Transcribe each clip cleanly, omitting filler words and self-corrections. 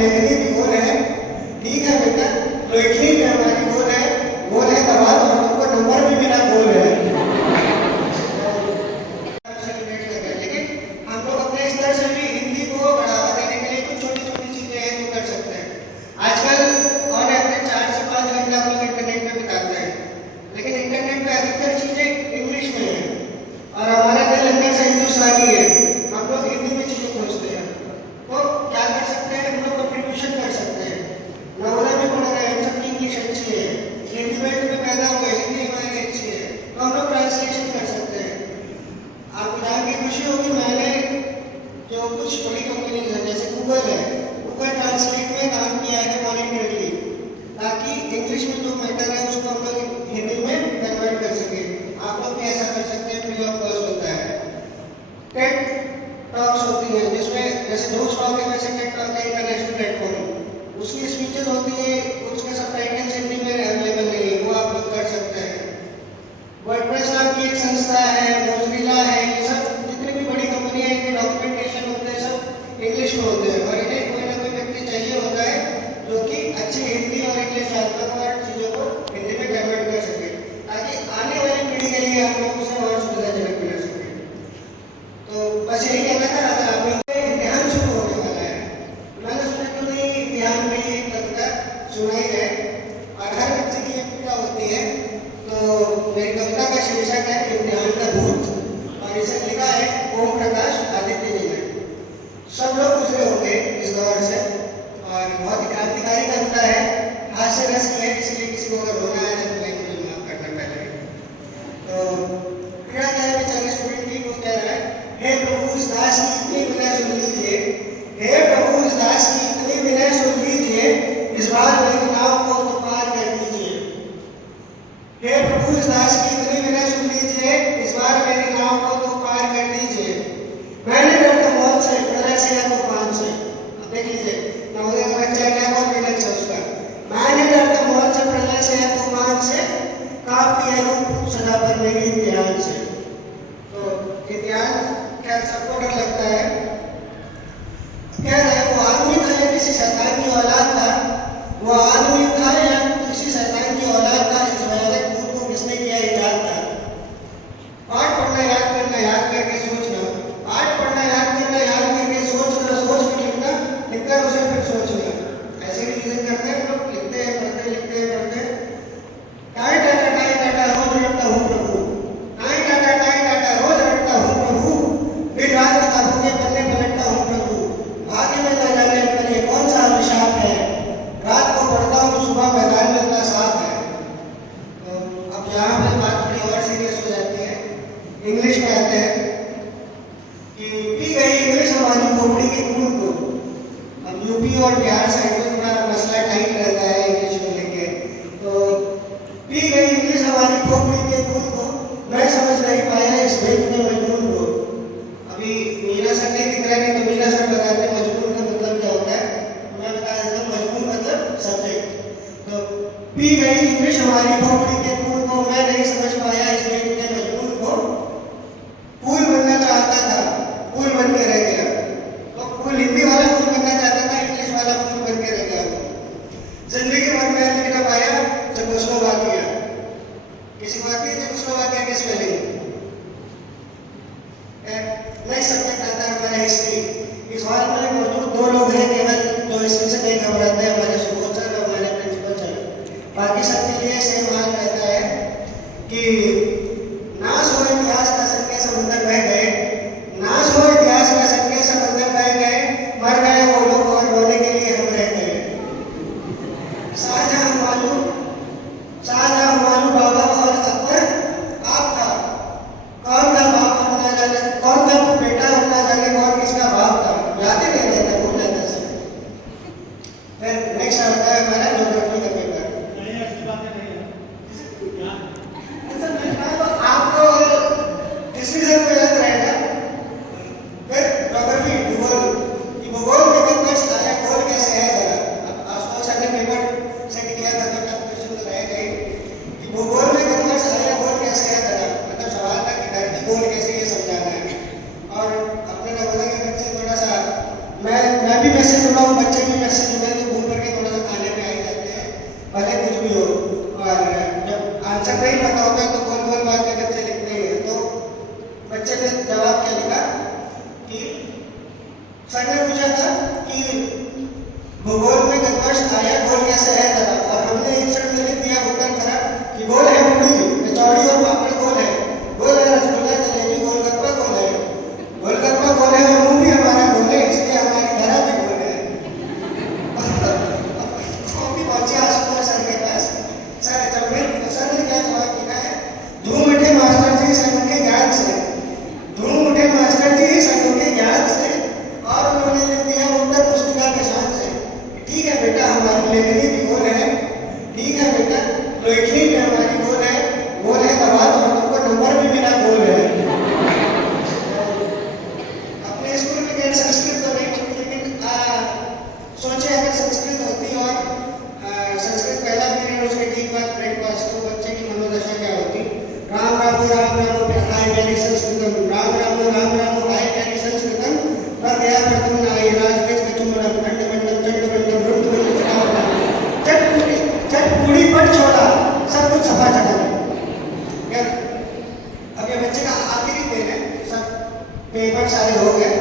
लेखनी भी गोल है। ठीक है बेटा, लेखनी भी हमारी गोल है दवा, तो हम लोग को नंबर भी मिला गोल है। लेकिन हम लोग अपने स्तर से भी हिंदी को बढ़ावा देने के लिए कुछ छोटी छोटी चीजें हैं जो कर सकते हैं। आजकल और अपने 4 से 5 घंटे हम लोग इंटरनेट पे बिताते हैं, लेकिन इंटरनेट पे अधिकतर चीजें इंग्लिश में है और हमारा दिल अंदर से हिंदुस्तानी है, हम लोग हिंदी में चीजें खोजते हैं। तो क्या कर सकते हैं, हम लोग कंट्रीब्यूशन कर सकते हैं। नवोदय में पढ़ रहे हैं, हम सबकी इंग्लिश अच्छी है, हिंदी मीडियम में पैदा हुए, हिंदी हमारी अच्छी है, तो हम लोग ट्रांसलेशन कर सकते हैं। आपको जान के खुशी होगी, मैंने जो कुछ बड़ी कंपनीज है जैसे गूगल है, गूगल ट्रांसलेट में काम किया है वॉलंटियरली, ताकि इंग्लिश में जो मैटर है उसको हम लोग हिंदी में कन्वर्ट कर सके। आप लोग भी ऐसा कर सकते हैं, फ्री ऑफ कॉस्ट होता है। टेड टॉक्स होती है जिसमें जैसे जोश टॉक है वैसे टेड टॉक का इंटरनेशनल प्लेटफॉर्म, उसकी स्पीचेस होती है, उसके सबटाइटल्स हिंदी में अवेलेबल नहीं है, वो आप लोग कर सकते हैं। वर्डप्रेस नाम की एक संस्था है, मोज़िला है, ये सब जितनी भी बड़ी कंपनी है इनके डॉक्यूमेंटेशन होते हैं सब इंग्लिश में होते हैं, और इन्हें कोई ना कोई व्यक्ति चाहिए होता है जो कि अच्छी हिंदी और इंग्लिश जानता हो और चीज़ों को हिंदी में कन्वर्ट कर सके, ताकि आने वाली पीढ़ी के लिए हम लोग उसे और सुविधाजनक बना सके। तो बस यही कहना था। आप लोग का इम्तिहान शुरू होने वाला है, मैंने सुना क्यों नहीं इम्तिहान में ये कविता सुनाई है, और हर बच्चे की एक कविता होती है। तो मेरी कविता का शीर्षक है इम्तिहान का भूत, और इसे लिखा है ओम प्रकाश आदित्य जी ने। सब लोग गुजरे होंगे इस दौर से, और बहुत ही क्रांतिकारी कविता है, हास्य रस की है, इसलिए किसी को अगर रोना आए तो मैं मुझे माफ करना पहले। तो पीड़ा क्या है बेचारे स्टूडेंट की, वो कह रहा है, हे प्रभु इस दास की इतनी विनय सुन लीजिए, हे प्रभु इस दास की इतनी विनय सुन लीजिए, इस बार मेरी नाव को तो पार कर दीजिए। हे प्रभु इस दास की इतनी विनय सुन लीजिए, इस बार मेरी नाव को तो पार कर दीजिए। मैंने डरता मौत से, प्रलय से या तूफान से। अब देख लीजिए नवोदय का बच्चा है, क्या बहुत मेहनत है उसका। मैंने डरता मौत से, प्रलय से या तूफान से, कांपती है रूह सदा पर मेरी इम्तिहान से। तो इम्तिहान क्या सबको डर लगता है। कह रहे वो आदमी था या किसी शैतान की औलाद था, वो आदमी था या किसी शैतान की औलाद था, इस भयानक भूत को किसने किया इजाद था। पाठ पढ़ना याद करना, याद करके सोचना, पाठ पढ़ना याद करना, याद करके सोचना, सोच के लिखना, लिखकर उसे फिर सोचना। ऐसे ही चीजें करते हैं लोग, लिखते हैं पढ़ते, लिखते हैं पढ़ते। टाई टाटा रोज रटता हूँ प्रभु, टाई टाटा रोज रटता हूँ प्रभु, फिर रात किताबों के पन्ने पलटता हूँ प्रभु। भाग्य में न जाने पर ये कौन सा अभिशाप है, रात को पढ़ता हूँ सुबह मैदान में इतना साफ है। तो अब यहाँ पे बात थोड़ी और सीरियस हो जाती है। इंग्लिश में आते हैं कि पी गई इंग्लिश हमारी खोपड़ी की खून को। अब यूपी और बिहार साइड में थोड़ा मसला टाइट रहता है इंग्लिश को लेके। तो पी गई इंग्लिश हमारी खोपड़ी के खून को, मैं समझ नहीं पाया इस भेद में मजनून को। अभी मीरा सर नहीं दिख रहा, नहीं तो मीरा सर बताते हैं मजनून का मतलब क्या होता है। मैं बता देता हूँ, मजनून मतलब सब्जेक्ट। तो पी गई इंग्लिश हमारी खोपड़ी के खून को, मैं नहीं समझ पाया इस भेद में मजनून को। फूल बनना चाहता था, फूल बन के रह गया। तो फूल हिंदी वाला फूल बनना चाहता था, इंग्लिश वाला फूल बन के रह गया। जिंदगी भर में लिख ना पाया चेकोस्लोवाकिया। किसी को आती है चेकोस्लोवाकिया की स्पेलिंग? नहीं सब्जेक्ट आता है हमारा हिस्ट्री। इस हॉल में मौजूद 2 लोग हैं केवल जो हिस्ट्री से नहीं घबराते हैं, हमारे सुबोध सर और हमारे प्रिंसिपल सर। बाकी सबके लिए सेम हाल रहता है कि नाश हो इतिहास का संख्या समुद्र बह गए, नाश हो इतिहास का संख्या समुद्र बह गए, मर गए वो लोग और रोने के लिए हम रह गए। शाहजहां हुमायूं बाबा और अकबर आपका कौन था बाप और ना जाने कौन था बेटा और ना जाने कौन किसका बाप था, याद ही नहीं रहता, भूल जाता है। फिर नेक्स्ट आता है हमारा ज्योग्राफी का पेपर। आपको हिस्ट्री से तो याद रहेगा। फिर ज्योग्राफी भूगोल, भूगोल में कितना आया, गोल कैसे है जरा। अब आप सर ने पेपर से किया था तो टफ क्वेश्चन तो रहेगा ही कि भूगोल में कितना आया, गोल कैसे है जरा। मतलब सवाल था कि धरती गोल कैसे, ये समझाना है। और अपने नवोदय के बच्चे थोड़ा सा, मैं भी मैसेज जुड़ा हूँ, बच्चे भी मैसेज आया गोल कैसे है तेरा, और हमने इंसर्ट में लिख दिया उत्तर खराब कि गोल है मूली, कचौड़ी और पापड़ गोल है, रसगुल्ला जलेबी गोलगप्पा गोल है, गोलगप्पा गोल है और मुंह भी हमारा गोल है, इसलिए हमारी धरा भी गोल है। कॉपी पहुंची आशुतोष सर के पास। सर जब मैं सर ने क्या जवाब लिखा है, धूम उठे मास्टर जी सर के ज्ञान से, धूम उठे मास्टर जी सर के ज्ञान से, और उन्होंने लिख दिया उत्तर पुस्तिका के साथ से। ठीक है बेटा, हमारी लेखनी भी गोल है, ठीक है बेटा, लेखनी भी हमारी गोल है दवा, तो हम लोग को नंबर भी मिला गोल है। अपने स्कूल में क्या संस्कृत तो नहीं होती, लेकिन सोचे अगर संस्कृत होती और संस्कृत पहला पीरियड उसके ठीक बाद ब्रेकफास्ट, तो बच्चे की मनोदशा क्या होती। राम राम हाय प्यारी संस्कृतम, राम हाय प्यारी संस्कृतम, पर गया प्रथम नाई राजकेश कचूमड़म खंड मंडम चंड मंडम रुंड मंडम चटावड़ा चट पुड़ी पट छोड़ा सब कुछ सफा चढ़ा। अब ये बच्चे का आखिरी पेन है, सब पेपर सारे हो गए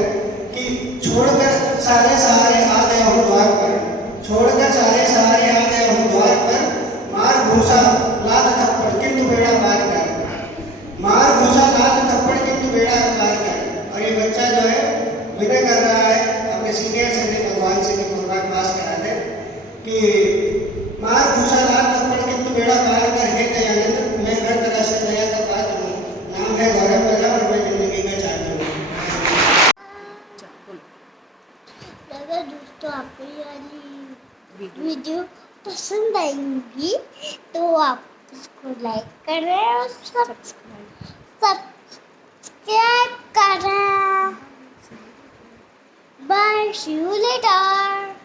कि छोड़कर सारे सहारे आ गया हूँ द्वार पर, छोड़कर सारे सहारे आ गया हूँ द्वार पर, मार घूसा लात थप्पड़ किंतु बेड़ा पार कर, मार घूसा लात थप्पड़ किंतु बेड़ा पार कर। और ये बच्चा जो है विनय कर रहा है अपने सीनियर से, भगवान से कि भगवान पास करा दे कि मार घूसा लात थप्पड़ किंतु बेड़ा पार कर, हे दयानंद मैं हर तरह से दया का पात्र हूँ, नाम है गौरव मेरा और मैं जिंदगी का चाहता हूँ। अगर दोस्तों आपको ये वाली वीडियो पसंद आई होगी तो आप इसको लाइक करें और सब्सक्राइब करें। Bye, see you letter.